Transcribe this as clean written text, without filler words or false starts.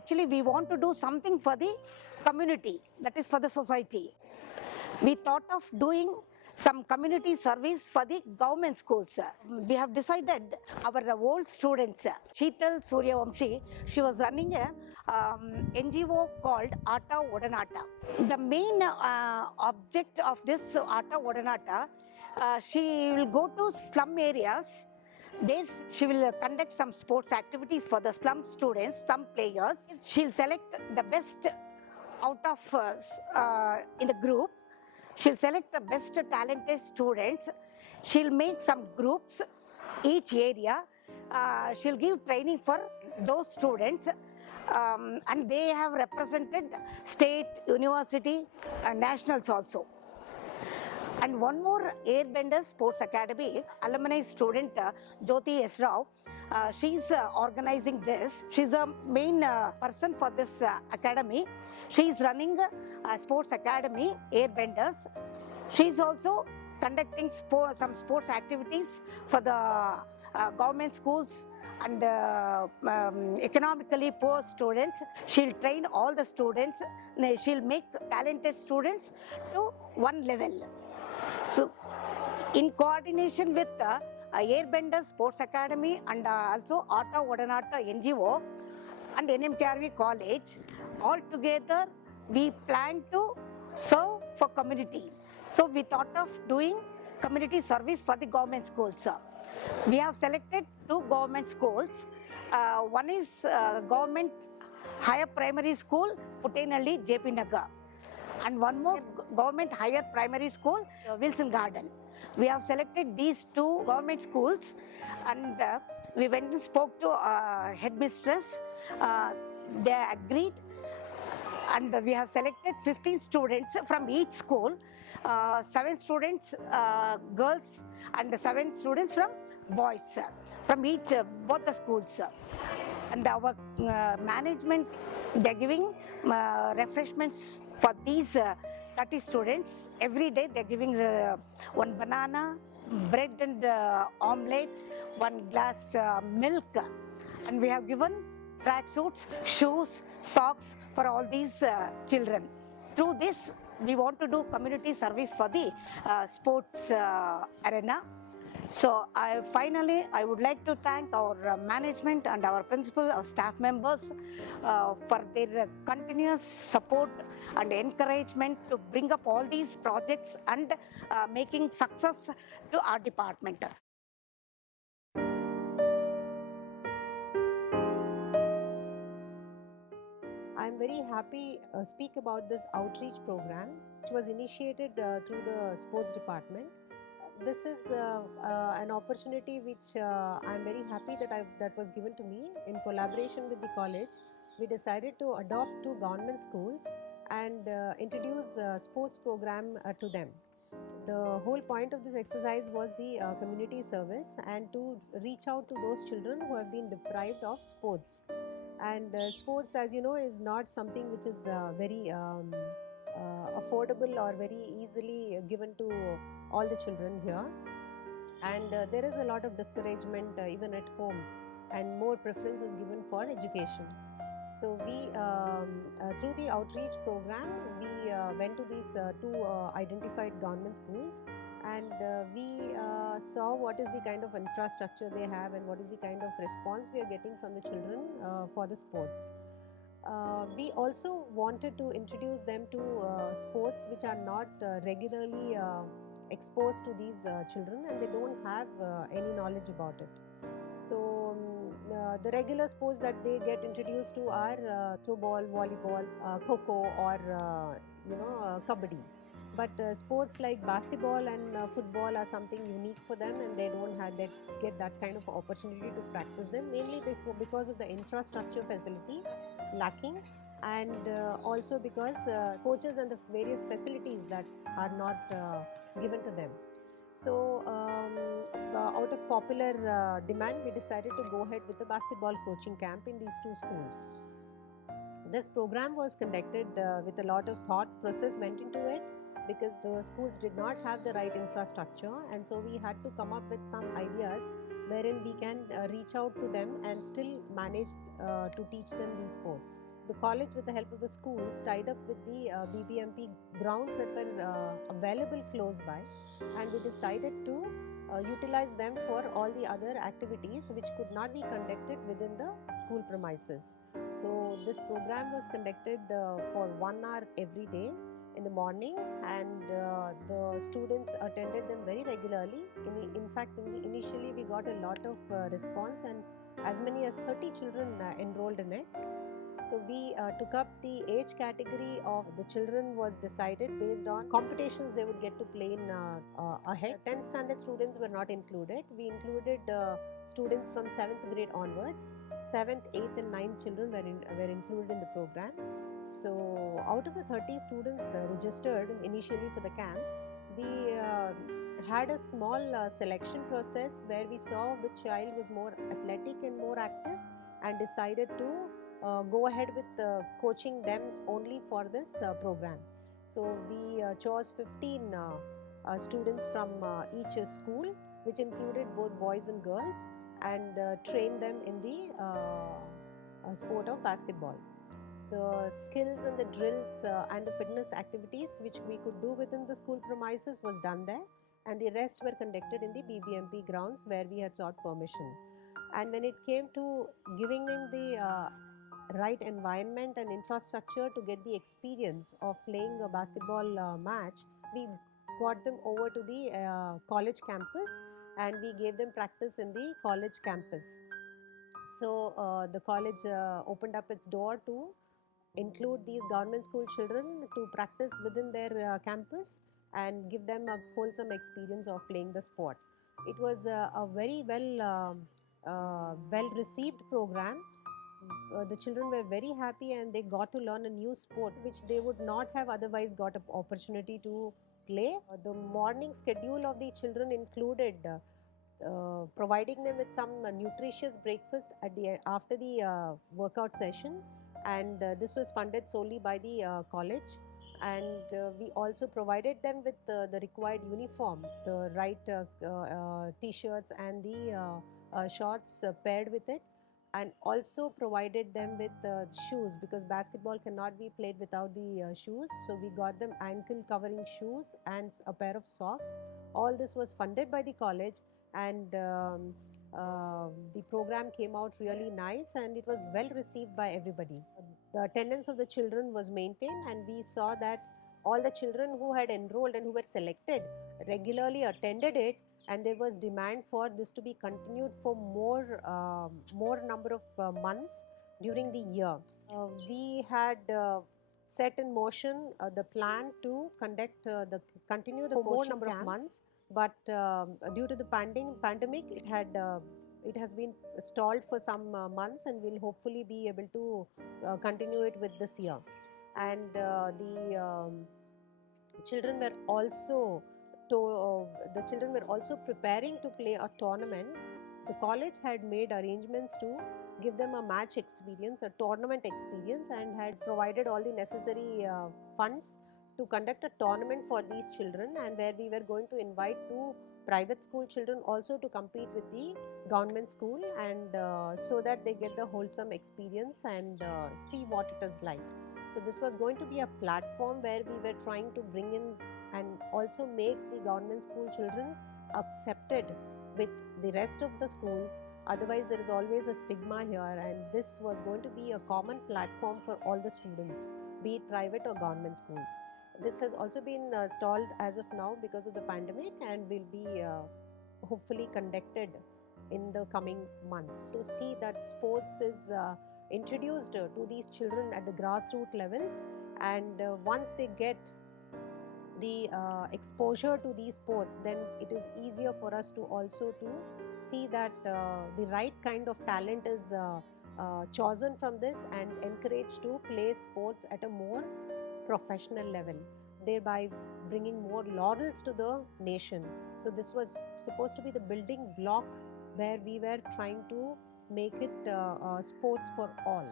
Actually, we want to do something for the community, that is for the society. We thought of doing some community service for the government schools. We have decided our old students, Sheetal Suryavamshi, she was running a NGO called Atta Odanata. The main object of this Atta Odanata, she will go to slum areas. There she will conduct some sports activities for the slum students, some players. She'll select the best out of in the group. She'll select the best talented students. She'll make some groups each area. She'll give training for those students. And they have represented state, university, and nationals also. And one more Airbender Sports Academy alumni student, Jyoti S. Rao, she's organizing this. She's the main person for this academy. She's running a sports academy, Airbenders. She's also conducting some sports activities for the government schools and economically poor students. She'll train all the students. She'll make talented students to one level. So, in coordination with Airbender Sports Academy and also Atta Odanata NGO and NMKRV College, all together we plan to serve for community. So we thought of doing community service for the government schools. We have selected 2 government schools. One is government higher primary school, Puttenalli, JP Nagar, and one more government higher primary school, Wilson Garden. We have selected these 2 government schools, and we went and spoke to headmistress. They agreed, and we have selected 15 students from each school, 7 students girls and 7 students from boys from each both the schools. And our management, they're giving refreshments for these 30 students. Every day they're giving one banana, bread and omelette, 1 glass milk, and we have given track suits, shoes, socks for all these children. Through this, we want to do community service for the sports arena. So finally, I would like to thank our management and our principal, our staff members for their continuous support and encouragement to bring up all these projects and making success to our department. I'm very happy to speak about this outreach program, which was initiated through the sports department. This is an opportunity which I'm very happy that was given to me. In collaboration with the college, we decided to adopt 2 government schools and introduce a sports program to them. The whole point of this exercise was the community service and to reach out to those children who have been deprived of sports. And sports, as you know, is not something which is very affordable or very easily given to all the children here. And there is a lot of discouragement even at homes, and more preference is given for education. So we, through the outreach program, we went to these 2 identified government schools, and we saw what is the kind of infrastructure they have and what is the kind of response we are getting from the children for the sports. We also wanted to introduce them to sports which are not regularly exposed to these children, and they don't have any knowledge about it. So the regular sports that they get introduced to are throw ball, volleyball, kho-kho, or kabaddi. But sports like basketball and football are something unique for them, and they don't get that kind of opportunity to practice them, mainly because of the infrastructure facility lacking, and also because coaches and the various facilities that are not given to them. So out of popular demand, we decided to go ahead with the basketball coaching camp in these 2 schools. This program was conducted with a lot of thought process went into it, because the schools did not have the right infrastructure, and so we had to come up with some ideas wherein we can reach out to them and still manage to teach them these sports. The college, with the help of the schools, tied up with the BBMP grounds that were available close by, and we decided to utilize them for all the other activities which could not be conducted within the school premises. So this program was conducted for 1 hour every day in the morning, and the students attended them very regularly. In fact, initially we got a lot of response, and as many as 30 children enrolled in it. So we took up the age category of the children was decided based on competitions they would get to play in ahead. 10th standard students were not included. We included students from 7th grade onwards. 7th, 8th and 9th children were included in the program. So out of the 30 students registered initially for the camp, we had a small selection process where we saw which child was more athletic and more active, and decided to go ahead with coaching them only for this program. So we chose 15 students from each school, which included both boys and girls, and trained them in the sport of basketball. The skills and the drills and the fitness activities which we could do within the school premises was done there, and the rest were conducted in the BBMP grounds where we had sought permission. And when it came to giving them the right environment and infrastructure to get the experience of playing a basketball match, we got them over to the college campus, and we gave them practice in the college campus. So the college opened up its door to include these government school children to practice within their campus and give them a wholesome experience of playing the sport. It was a very well received program. The children were very happy, and they got to learn a new sport which they would not have otherwise got an opportunity to play. The morning schedule of the children included providing them with some nutritious breakfast after the workout session, and this was funded solely by the college. And we also provided them with the required uniform, the right t-shirts and the shorts paired with it, and also provided them with shoes, because basketball cannot be played without the shoes. So we got them ankle covering shoes and a pair of socks. All this was funded by the college, and the program came out really nice, and it was well received by everybody. The attendance of the children was maintained, and we saw that all the children who had enrolled and who were selected regularly attended it, and there was demand for this to be continued for more number of months during the year. We had set in motion the plan to continue the more number of months, but due to the pandemic, it has been stalled for some months, and we'll hopefully be able to continue it with this year. And children were also the children were also preparing to play a tournament. The college had made arrangements to give them a match experience, a tournament experience, and had provided all the necessary funds to conduct a tournament for these children, and where we were going to invite two private school children also to compete with the government school, and so that they get the wholesome experience and see what it is like. So this was going to be a platform where we were trying to bring in and also make the government school children accepted with the rest of the schools. Otherwise, there is always a stigma here, and this was going to be a common platform for all the students, be it private or government schools. This has also been stalled as of now because of the pandemic, and will be hopefully conducted in the coming months, to see that sports is introduced to these children at the grassroots levels. And once they get the exposure to these sports, then it is easier for us to also to see that the right kind of talent is chosen from this, and encouraged to play sports at a more professional level, thereby bringing more laurels to the nation. So this was supposed to be the building block where we were trying to make it sports for all.